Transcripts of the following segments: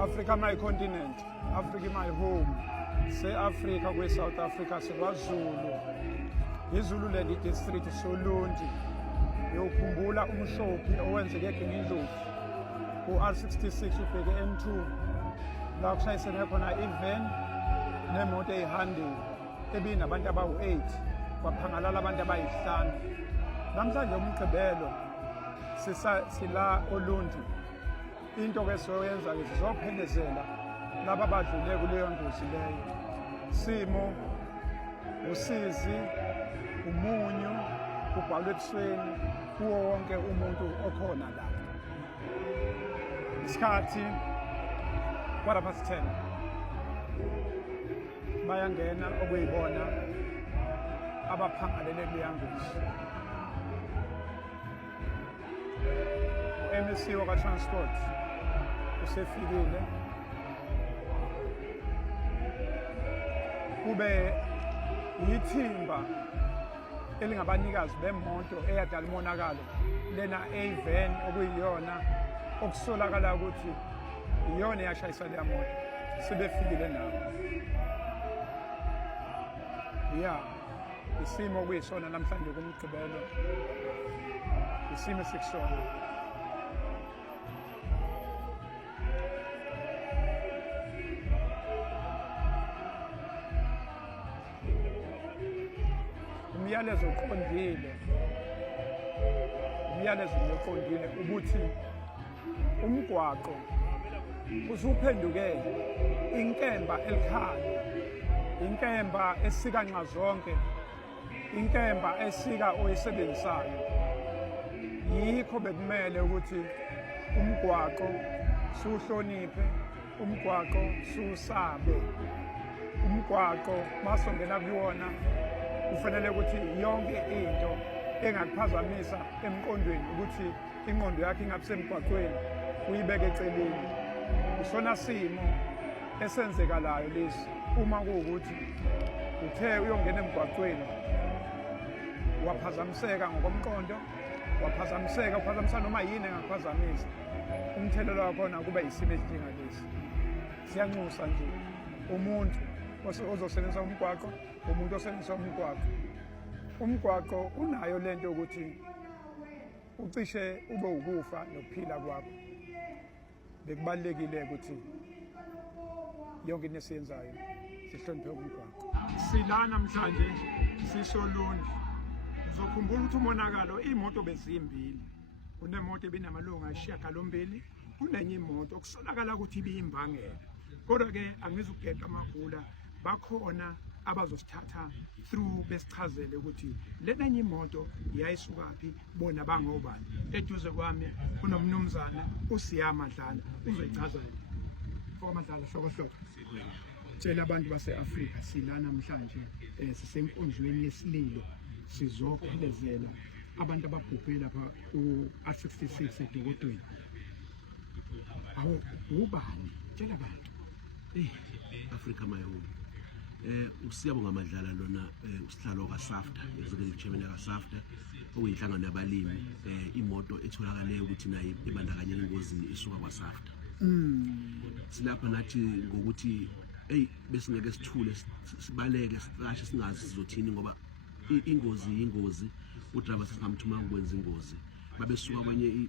Africa my continent, Africa my home. Se-Afrika kwe-South Africa sekwaZulu. IZulu leli district Solundi. Uyokhumbula umshophi owenzeke eGingindlovu. U-R66 ubheke M2. La kushayisene khona i-van nemoto eyihandile ebinabantu abawu-8 kwaphangalala abantu abayi5. Namhlanje umgqibelo sila Olundi. Into ke soyenza ke sizophelezela laba abadlule kuleyo ngozi leyo. Simo, usizi, umunyu, ubhalwe ebusweni kuwo wonke umuntu okhona la. Isikhathi 10:15 bayangena okuyibona abaphangalele kuleyo ngozi. U-MEC wakwa-Transport usefikile. Kube yithimba elingabanikazi bemoto eyadala umonakalo lena van okuyiyona okusolakala ukuthi iyona eyashayisa leya moto sebefikile nabo. Ya isimo okuyisona namhlanje kumgqibelo isimo esikusona. Umyalezo oqondile ukuthi umgwaqo usuphenduke inkemba elikhali, inkemba esika nxazonke, inkemba esika oyisebenzisayo. Yikho bekumele ukuthi umgwaqo siwuhloniphe, umgwaqo siwusabe, umgwaqo masongena kuwona kufanele ukuthi yonke into engakuphazamisa emqondweni ukuthi ingqondo yakhe ingabisemgwaqweni uyibeke eceleni. Isona simo esenzekalayo lesi uma kuwukuthi uthe uyongena emgwaqweni waphazamiseka ngokomqondo, uphazamisa noma yini engakuphazamisa. Umthelela wakhona kuba isimo esinjengalesi. Siyanxusa nje umuntu ozosebenzisa umgwaqo, umuntu osebenzisa umgwaqo. Umgwaqo unayo lento ukuthi ucishe ube ukufa nokuphila kwakho. Bekubalekile ukuthi yonke into esiyenzayo sihloniphe umgwaqo. Sila namhlanje siSolundi. Uzokhumbula ukuthi umonakalo imoto bezimbili. Kunemoto ebinamalunga ayisishiyagalombili, kunenye imoto okusolakala ukuthi ibiyimbangela. Kodwa ke angizukugeqa amagula, bakhona abazosithatha through besichazele ukuthi lenye imoto yayisukaphi bona bangobani. Eduze kwami kunomnumzana uSiyama Dlala uzoyichaza Madlala hlokohloko. Tshela abantu base-Afrika sila namhlanje sisenkundleni yesililo sizophelezela abantu ababhubhe lapha u-R66 eDokodweni. Awu ubani? Tshela abantu. Africa my home. Usiyabonga Madlala lona usihlalo kaSAFTA, executive chairman kaSAFTA, okuyinhlangano yabalimi imoto etholakale ukuthi nayo ibandakanye engozini isuka kwaSAFTA. Silapha nathi ngokuthi besingeke sithule sibaleke sicashe singazi sizothini ngoba ingozi udriver sesingamthuma ukwenza ingozi. Babesuka kwenye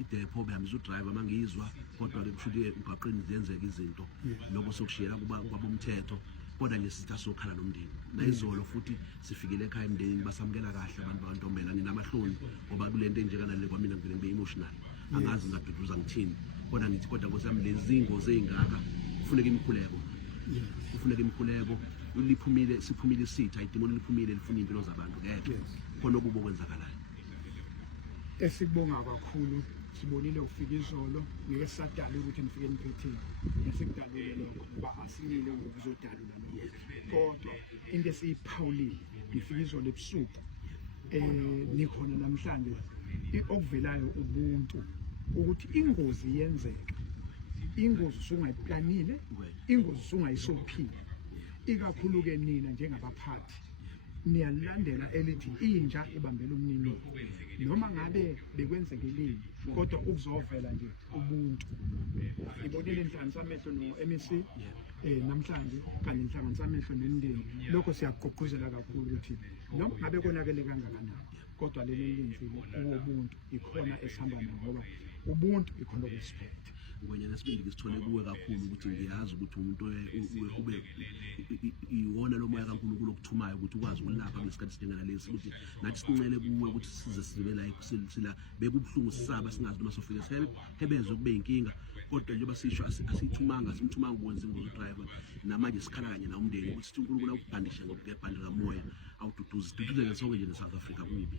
idepo behambisa udriver mangizwa kodwa ke kushuthi umgaqweni zenzeka izinto lokho sokushiyela kwabomthetho. Kodwa nje sitha sokhala nomndeni nayizolo futhi sifikele ekhaya emndenini basamukela kahle abantu bakwaNtombela. Nginamahloni ngoba kulento enjekana le kwamina ngivele ngibe emotional, angazi ngaduduza ngithini. Kodwa ngithi kodwa ngosami lezi ingozi ezingaka kufuneka imikhuleko, kufuneka imikhuleko. Liphumile siphumile isitha idemoni liphumile lifuna impilo zabantu ngeke khona okubo kwenzakalayo. Esibonga kakhulu sibonile ufika izolo ngeke sadala ukuthi nifike niphethile. Esikudalile lokho kuba asimile ukuzodalula lokho. Kodwa into esiyiphawulile nifika izolo ebusuku nikhona namhlanje okuvelayo ubuntu ukuthi ingozi yenzeka. Ingozi sungayiplanile, ingozi sungayisophile. Ikakhulu ke nina njengabaphathi niyalandela elithi inja ibambela umnini noma ngabe bekwenzekeleni kodwa ukuzovela nje ubuntu ibonile inhlanganisa amehlo no-MEC namhlanje kanye inhlanganisa amehlo nemindeni lokho siyagqugquzela kakhulu ukuthi noma ngabe konakele kangakanani kodwa leli linzile ubuntu ikhona esihamba nayo ngoba ubuntu ikhona okusiphethe kwenye nesibindi sithole kuwe kakhulu ukuthi ngiyazi ukuthi umuntu ube iwona lo moya kaNkulunkulu okuthumayo ukuthi ukwazi ukulapha ngesikhathi sidingana lesi ukuthi nathi sincele kuwe ukuthi size sibe la sila bekubhlungu sisaba singazi noma sofika hebezwe kube inkinga kodwa njengoba sisho asithumanga simthumanga ukwenza ingozi driver namanje sikhala kanye na umndeni ukuthi sithi uNkulunkulu ukubhandishe ngobhebhanda kamoya awududuze siduduzele sonke nje eSouth Africa kuyibi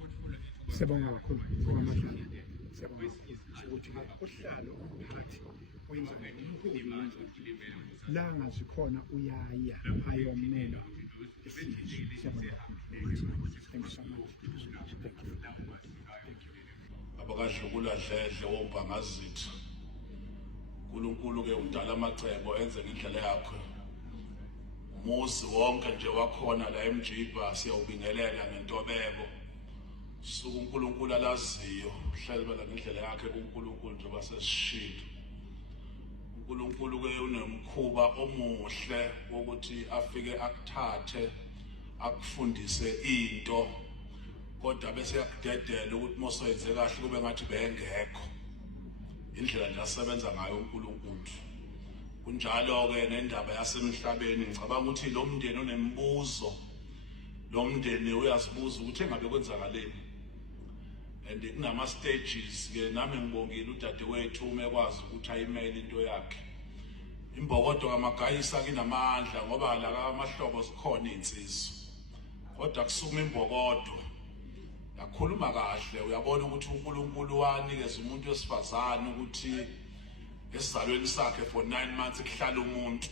siyabonga kakhulu ngokumadlala siyabonga ukuthi uhlalo phakathi wenza la ngazikhona uyaya ayomela siyabonga thank you so much thank you abakadlukula dledle wombangazitha uNkulunkulu ke udala amacebo enze ngendlela yakhe umuzi wonke nje wakhona la eMjiba siyawubingelela ngentobeko suku uNkulunkulu alaziyo hlelebela ngendlela yakhe kuNkulunkulu njengoba sesishilo uNkulunkulu ke unemkhuba omuhle ukuthi afike akuthathe akufundise into kodwa bese yakudedela ukuthi mosoyenze kahle kube ngathi bengekho indlela nje asebenza ngayo uNkulunkulu kunjalo ke nendaba yasemhlabeni ngicabanga ukuthi lo mndeni unembuzo lo mndeni uyazibuza ukuthi engabe kwenzakaleni and kunama stages ke nami ngibongile udadewethu umekwazi ukuthi ayimele into yakhe imbokodo kamagayisa kinamandla ngoba la kamahlobo sikhona insizwa kodwa kusukuma imbokodo yakhuluma kahle uyabona ukuthi uNkulunkulu wanikeza umuntu wesifazane ukuthi esizalweni sakhe for 9 months kuhlala umuntu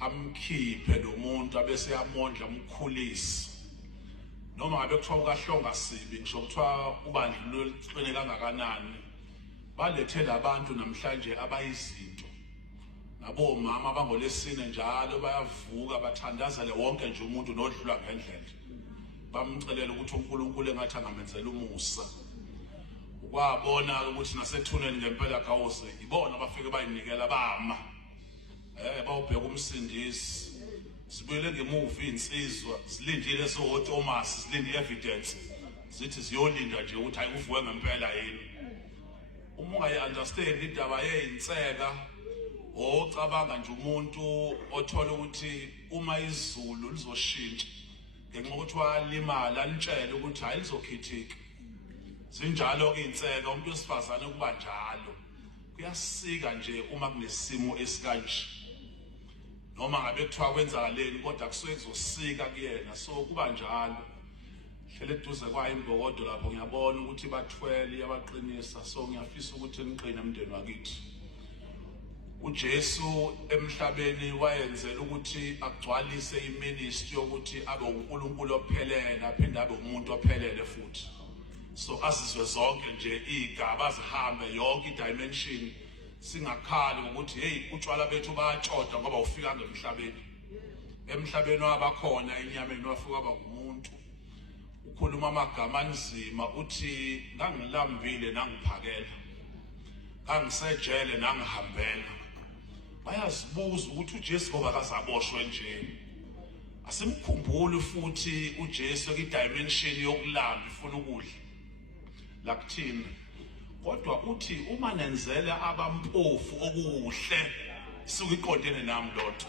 amkhiphe lo muntu abese yamondla umkhulisi noma ngabe kuthiwa ukahlonga sibi ngisho kuthiwa ubandlululo liqine kangakanani balethela abantu namhlanje abayizinto nabomama abangolesine njalo bayavuka bathandazele wonke nje umuntu nodlula ngendlela bamcelela ukuthi uNkulunkulu engathi angamenzela umusa ukwabona ukuthi nasethuneni ngempela kawuse ibona bafike bayinikela bama bawubheka umsindisi sibuyele ngemuva insizwa silindile so Thomas silinde evidence sithi siyolinda nje ukuthi ayikuvuke ngempela yini uma ungayi-understand indaba yeyinseka ocabanga nje umuntu othola ukuthi uma izulu lizoshintsha ngenxa yokuthi walimala alitshele ukuthi hayi lizokhithika sinjalo ke inseka umuntu wesifazane kuba njalo kuyasika nje uma kunesimo esikanje noma ngabe kuthiwa kwenzakaleni kodwa kusuke kuzosika kuyena so kuba njalo hlele eduze kwayo imbokodo lapho ngiyabona ukuthi bathwele yabaqinisa so ngiyafisa ukuthi niqine umndeni wakithi uJesu emhlabeni wayenzela ukuthi agcwalise iministry yokuthi abe uNkulunkulu ophelele aphinde abe umuntu ophelele futhi so asizwe zonke nje igaba zihambe yonke idimension singakhali ukuthi hey utshwala bethu bayatshoda ngoba ufika emhlabeni wabakhona enyameni wafika aba umuntu ukhuluma amagama anzima uthi ngangilambile nangiphakela ngangisejele nangihambela bayazibuza ukuthi uJesu ngoba kazaboshwe nje asimkhumbuli futhi uJesu kwidimension yokulamba ifuna ukudla la kuthina kodwa uthi uma nenzela abampofu okuhle sikuqondene nami lotho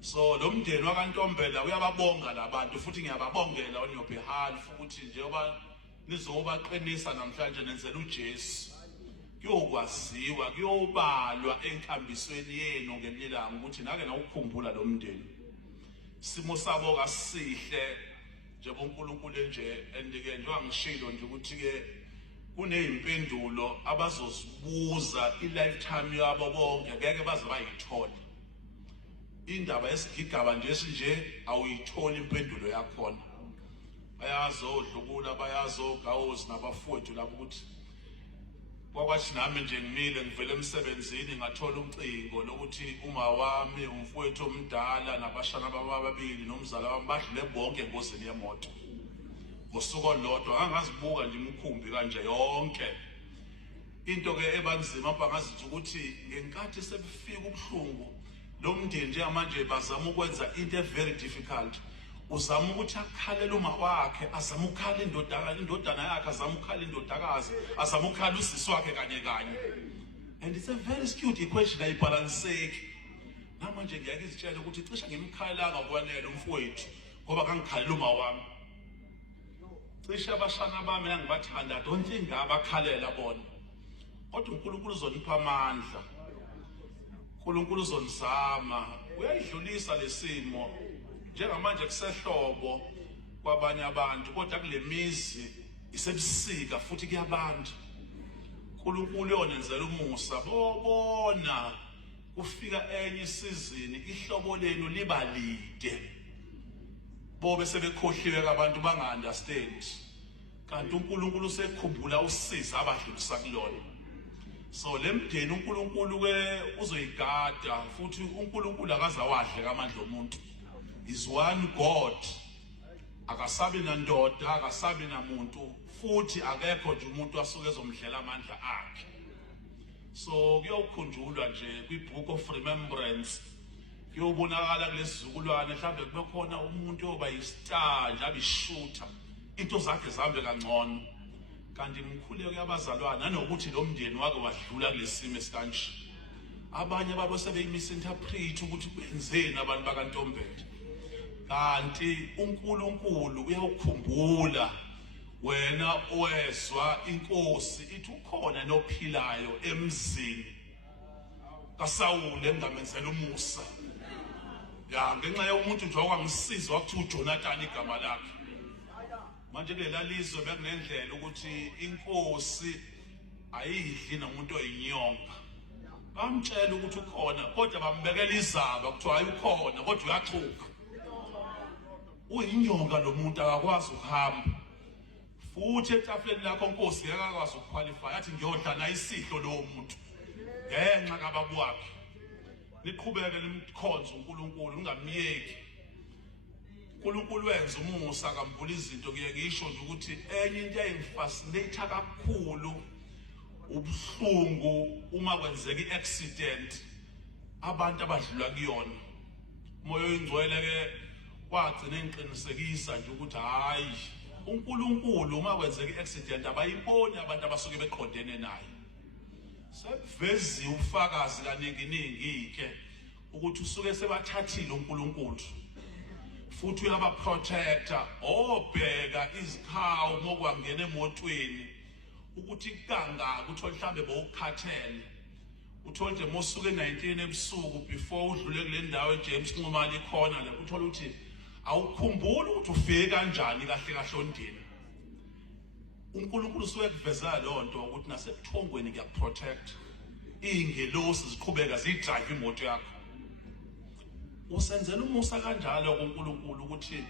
so lo mndeni wakantombela uyababonga labantu futhi ngiyababongela on your behalf ukuthi njengoba nizobaqinisa namhlanje nenzela uJesu kuyokwaziwa kuyobalwa enkambisweni yenu ngelilanga ukuthi nake na ukukhumbula lo mndeni simo sabo kasihle njengoba uNkulunkulu nje andike njengoba ngishilo nje ukuthi ke kunezimpendulo abazozibuza ilifetime yabo bonke ngeke baze bayithola indaba esigigaba nje sinje awuyithola impendulo yakhona bayazodlukula bayazogawuzi nabafowethu lapho ukuthi Kwakwathi nami nje ngimile ngivele emsebenzini ngathola umcingo lokuthi uma wami umfowethu omdala nabashana bababili nomzala wami badlule bonke engozini yemoto. Ngosuku olulodwa angazibuka nje imkhumbi kanje yonke. Into ke ebanzima bangazithi ukuthi ngenkathi sebufika ubuhlungu lo mndeni njengamanje bazama ukwenza into very difficult. Uzama ukuthi akhalele uma wakhe, azama ukhala indodana yakhe, azama ukhala indodakazi, azama ukhala usisi wakhe kanye kanye. And it's a very skewed equation ayibalanseki. Namanje ngiyake izitshela ukuthi cishe ngimkhalanga kwanele umfowethu ngoba kangikhalela uma wami. Cishe abashana bami engibathanda don't think ngabakhalela bona. Kodwa uNkulunkulu uzonipha amandla. uNkulunkulu uzonizama, uyayidlulisa lesimo. Njengamanje kusehlobo kwabanye abantu kodwa kule mizi isebusika futhi kuyabanda. uNkulunkulu uyonenzela umusa bona kufika enye isizini ihlobo lenu liba lide. Bobe sebekhohliwe abantu banga understand. Kanti uNkulunkulu usekhumbula usiza abadlulisa kulona. So lemdeni uNkulunkulu ke uzoyigada futhi uNkulunkulu akazawadle kamandla omuntu. Is one God. Akasabi nandoda, akasabi namuntu, futhi akekho nje umuntu asuke ezomdlela amandla akhe. So kuyokhunjulwa nje kwiBook of Remembrance. Kuyobonakala kulesizukulwane mhlawumbe kube khona umuntu oba yistar nje abishooter. Into zakhe zihambe kangcono. Kanti mkhuleko yabazalwana nanokuthi lo mndeni wake wadlula kulesimo esikanje. Abanye babo sebeyimisinterpret ukuthi kwenzeni abantu bakaNtombela. Kanti uNkulunkulu uyawukhumbula wena owezwa inkosi ithi ukhona nophilayo emzini kaSawule engamenzela umusa. Ya ngenxa yomuntu nje okwangisiza wakuthi uJonathan igama lakhe. Manje kulela lizwe bekunendlela ukuthi inkosi ayidli nomuntu oyinyonga. Bamtshela ukuthi ukhona kodwa bambekela izaba kuthiwa hayi ukhona kodwa uyachuka. Uyinyonga lo muntu akakwazi ukuhamba. Futhi etafuleni lakho inkosi yakakwazi ukuqualify athi ngiyodla na isihlo lo muntu. Ngenxa kababu wakhe. Niqhubeke nimkhonza uNkulunkulu ungamyeki. uNkulunkulu wenza umusa akambula izinto kuye ngisho nje ukuthi enye into eyingifascinate kakhulu ubuhlungu uma kwenzeka iaccident abantu abadlula kuyona. Moyo oyingcwele ke wagcina enqinisekisa nje ukuthi hayi uNkulunkulu uma kwenzeka iaccident abayiboni abantu abasuke beqondene naye. Sebevezi ufakazi kaningi ke ukuthi usuke sebathathile uNkulunkulu. Futhi uyabaprotector obheka izikhawu mokwangena emotweni ukuthi kangaka uthola mhlambe bowukhathele. Uthola nje mosuke 19 ebusuku before udlule kule ndawo eJames Nxumalo ikhona la uthola ukuthi awukhumbuli ukuthi ufike kanjani kahle kahle ondini. uNkulunkulu usuke kuveza lonto ukuthi nasebuthongweni kuyaprotect. Ingelosi ziqhubeka zidrive imoto yakho. Usenzela umusa kanjalo kuNkulunkulu ukuthi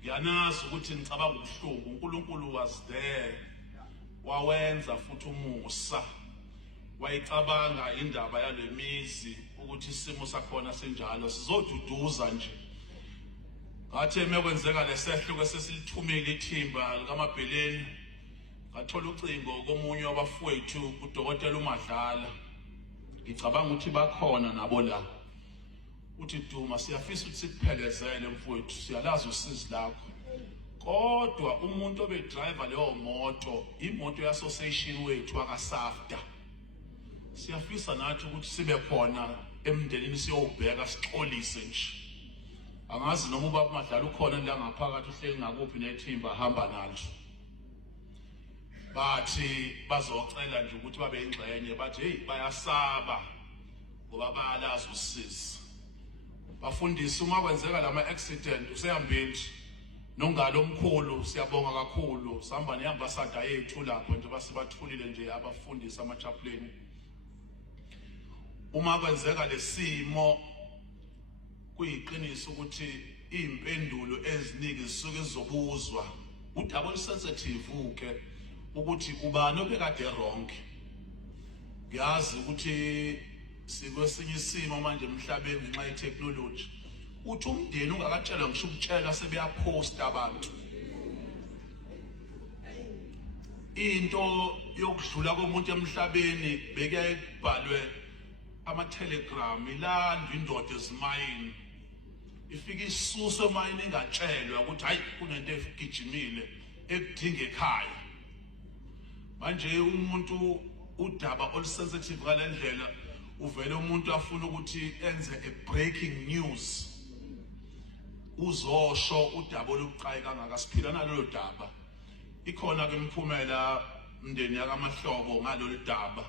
ngiyanazi ukuthi ngicabanga ubuhlungu. uNkulunkulu was there. Wawenza futhi umusa. Wayicabanga indaba yalemizi ukuthi isimo sakhona senjalo sizoduduza nje. Ngathi emekwenzeka lesehluko sesilithumile ithimba likaMabheleni ngathola ucingo komunye wabafowethu uDokotela uMadlala. Ngicabanga ukuthi bakhona nabo la. Uthi Duma siyafisa ukuthi sikuphelezele mfowethu siyalazi usizi lakho. Kodwa umuntu obedriver leyo moto imoto yassociation wethu akaSAFTA. Siyafisa nathi ukuthi sibe khona emndenini siyobheka sixolise nje. Angazi noma ubaba Madlala ukhona la ngaphakathi uhleli ngakuphi nethimba ahamba nalo. Bathi bazocela nje ukuthi babe ingxenye bathi hey bayasaba ngoba bayalazi usizi. Bafundisa uma kwenzeka lama accident usehambeni nongalo omkhulu siyabonga kakhulu sihamba neambassador yethu lapho nje basibathulile nje abafundisa amachaplain. Uma kwenzeka lesimo kuyiqiniso ukuthi impendulo eziningi zisuke zizobuzwa. Udouble sensitive ke ukuthi ubani obekade wrong. ngiyazi ukuthi sikwesinye isimo manje emhlabeni ngenxa ye-technology uthi umndeni ungakatshelwa ngisho ukutshela sebeyaposta abantu into yokudlula komuntu emhlabeni bekuyaye kubhalwe ama-telegram ilandwa indoda ezimayini ifika isuswe emayini ingatshelwa ukuthi hayi kunento egijimile ekudinga ekhaya manje umuntu udaba olusensitive ngalendlela uvele umuntu afuna ukuthi enze a breaking news uzosho udaba olubucayi kangaka siphila nalolu daba ikhona ke imphumela umndeni yakamahlobo ngalolu daba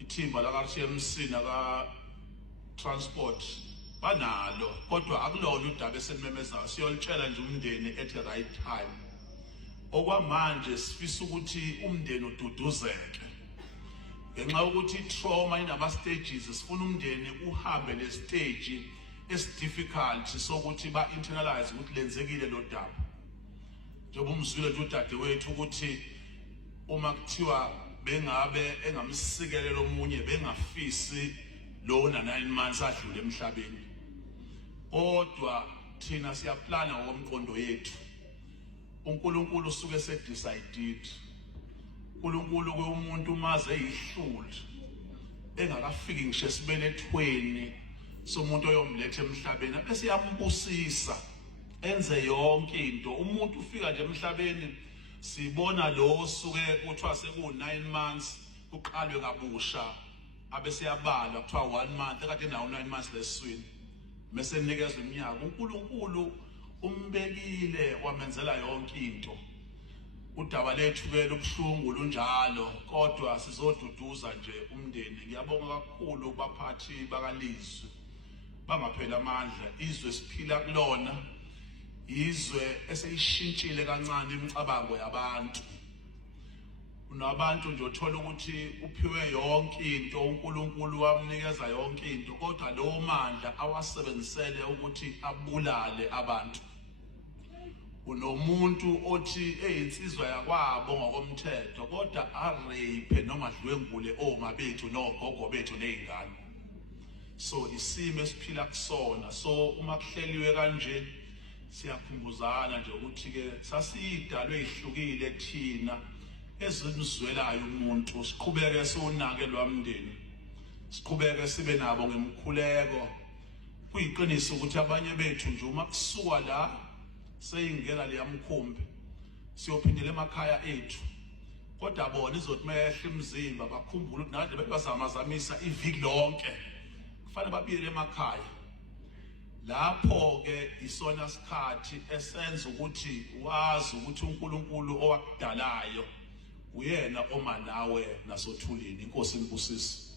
ithimba la RTMC naka transport banalo kodwa akulona udaba esenimemeza siyolitshela nje umndeni at the right time okwamanje sifisa ukuthi umndeni ududuzeke ngenxa ukuthi trauma inama stages sifuna umndeni uhambe le stage difficult sokuthi ba internalize ukuthi lenzekile lo daba njengoba umzwile nje udadewethu ukuthi uma kuthiwa bengabe engamsikelela omunye bengafisi lo na 9 months adlule emhlabeni kodwa thina siyaplana ngokomqondo yethu uNkulunkulu usuke sedecided uNkulunkulu ke umuntu maze eyihluli engakafiki ngisho esibelethweni somuntu oyomlethe emhlabeni bese yambusisa enze yonke into umuntu ufika nje emhlabeni sibona lo suke kuthiwa seku9 months kuqalwe kabusha abese yabalwa kuthiwa 1 month ekade nawo 9 months leswini bese nikezwe iminyaka uNkulunkulu umbekile wamenzela yonke into udaba lethu ke lobuhlungu lunjalo kodwa sizoduduza nje umndeni ngiyabonga kakhulu kubaphathi bakalizwe bangaphela amandla izwe siphila kulona izwe eseyishintshile kancane imicabango yabantu unabantu nje uthola ukuthi uphiwe yonke into uNkulunkulu wamnikeza yonke into kodwa lo mandla awasebenzisele ukuthi abulale abantu unomuntu othi eyinsizwa yakwabo ngokomthetho kodwa arape noma dlwengule oma bethu nogogo bethu nezingane so isimo esiphila kusona so uma kuhleliwe kanje siyakhumbuzana nje ukuthi ke sasidalwe ihlukile thina ezimzwelayo umuntu siqhubeke sonake lwamndeni siqhubeke sibe nabo ngemkhuleko kuyiqiniso ukuthi abanye bethu nje uma kusuka la seyingena leyamkhumbi siyophindela emakhaya ethu kodwa bona izothi mehle imizimba bakhumbula ukuthi nade bezamazamisa iviki lonke kufanele babiyele emakhaya lapho ke isona sikhathi esenza ukuthi wazi ukuthi uNkulunkulu owakudalayo uyena oma nawe nasothulini inkosi inkusisi